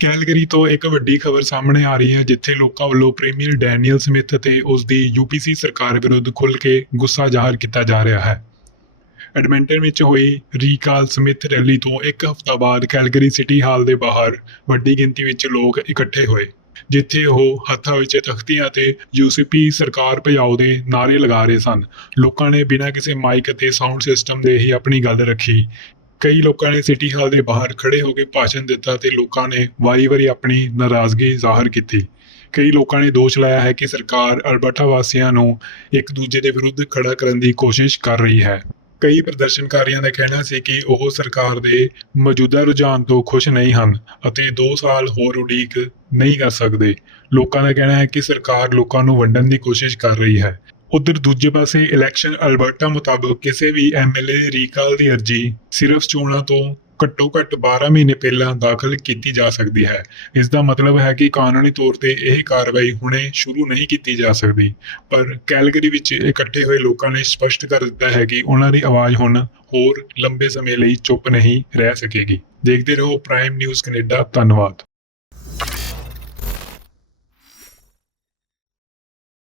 Calgary ਤੋਂ ਇੱਕ ਵੱਡੀ ਖਬਰ ਸਾਹਮਣੇ ਆ ਰਹੀ ਹੈ, ਜਿੱਥੇ ਲੋਕਾਂ ਵੱਲੋਂ ਪ੍ਰੀਮੀਅਰ ਡੈਨੀਅਲ ਸਮਿਥ ਅਤੇ ਉਸ ਦੀ ਯੂਪੀਸੀ ਸਰਕਾਰ ਵਿਰੁੱਧ ਖੁੱਲ੍ਹ ਕੇ ਗੁੱਸਾ ਜ਼ਾਹਰ ਕੀਤਾ ਜਾ ਰਿਹਾ ਹੈ। ਐਡਮਿੰਟਨ ਵਿੱਚ ਹੋਈ ਰੀਕਾਲ ਸਮਿਥ ਰੈਲੀ ਤੋਂ ਇੱਕ ਹਫ਼ਤਾ ਬਾਅਦ ਕੈਲਗਰੀ ਸਿਟੀ ਹਾਲ ਦੇ ਬਾਹਰ ਵੱਡੀ ਗਿਣਤੀ ਵਿੱਚ ਲੋਕ ਇਕੱਠੇ ਹੋਏ, ਜਿੱਥੇ ਉਹ ਹੱਥਾਂ ਵਿੱਚ ਤਖਤੀਆਂ ਅਤੇ ਯੂਸੀਪੀ ਸਰਕਾਰ ਭਜਾਓ ਦੇ ਨਾਅਰੇ ਲਗਾ ਰਹੇ ਸਨ। ਲੋਕਾਂ ਨੇ ਬਿਨਾਂ ਕਿਸੇ ਮਾਈਕ ਅਤੇ ਸਾਊਂਡ ਸਿਸਟਮ ਦੇ ਹੀ ਆਪਣੀ ਗੱਲ ਰੱਖੀ। ਕਈ ਲੋਕਾਂ ਨੇ ਸਿਟੀ ਹਾਲ ਦੇ ਬਾਹਰ ਖੜੇ ਹੋ ਕੇ ਭਾਸ਼ਣ ਦਿੱਤਾ ਤੇ ਲੋਕਾਂ ਨੇ ਵਾਰੀ-ਵਾਰੀ ਆਪਣੀ ਨਾਰਾਜ਼ਗੀ ਜ਼ਾਹਰ ਕੀਤੀ। ਕਈ ਲੋਕਾਂ ਨੇ ਦੋਸ਼ ਲਾਇਆ ਹੈ ਕਿ ਸਰਕਾਰ ਅਲਬਰਟਾ ਵਾਸੀਆਂ ਨੂੰ ਇੱਕ ਦੂਜੇ ਦੇ ਵਿਰੁੱਧ ਖੜਾ ਕਰਨ ਦੀ ਕੋਸ਼ਿਸ਼ ਕਰ ਰਹੀ ਹੈ। ਕਈ ਪ੍ਰਦਰਸ਼ਨਕਾਰੀਆਂ ਦਾ ਕਹਿਣਾ ਸੀ ਕਿ ਉਹ ਸਰਕਾਰ ਦੇ ਮੌਜੂਦਾ ਰੁਝਾਨ ਤੋਂ ਖੁਸ਼ ਨਹੀਂ ਹਨ ਅਤੇ 2 ਸਾਲ ਹੋਰ ਉਡੀਕ ਨਹੀਂ ਕਰ ਸਕਦੇ। ਲੋਕਾਂ ਦਾ ਕਹਿਣਾ ਹੈ ਕਿ ਸਰਕਾਰ ਲੋਕਾਂ ਨੂੰ ਵੰਡਣ ਦੀ ਕੋਸ਼ਿਸ਼ ਕਰ ਰਹੀ ਹੈ। ਉਧਰ ਦੂਜੇ ਪਾਸੇ ਇਲੈਕਸ਼ਨ ਅਲਬਰਟਾ ਮੁਤਾਬਕ ਕਿਸੇ ਵੀ ਐਮਐਲਏ ਰੀਕਾਲ ਦੀ ਅਰਜ਼ੀ ਸਿਰਫ ਚੋਣਾਂ ਤੋਂ ਘੱਟੋ ਘੱਟ 12 ਮਹੀਨੇ ਪਹਿਲਾਂ ਦਾਖਲ ਕੀਤੀ ਜਾ ਸਕਦੀ ਹੈ। ਇਸ ਦਾ ਮਤਲਬ ਹੈ ਕਿ ਕਾਨੂੰਨੀ ਤੌਰ ਤੇ ਇਹ ਕਾਰਵਾਈ ਹੁਣੇ ਸ਼ੁਰੂ ਨਹੀਂ ਕੀਤੀ ਜਾ ਸਕਦੀ, ਪਰ ਕੈਲਗਰੀ ਵਿੱਚ ਇਕੱਠੇ ਹੋਏ ਲੋਕਾਂ ਨੇ ਸਪਸ਼ਟ ਕਰ ਦਿੱਤਾ ਹੈ ਕਿ ਉਹਨਾਂ ਦੀ ਆਵਾਜ਼ ਹੁਣ ਹੋਰ ਲੰਬੇ ਸਮੇਂ ਲਈ ਚੁੱਪ ਨਹੀਂ ਰਹਿ ਸਕੇਗੀ। ਦੇਖਦੇ ਰਹੋ ਪ੍ਰਾਈਮ ਨਿਊਜ਼ ਕੈਨੇਡਾ ਧੰਨਵਾਦ।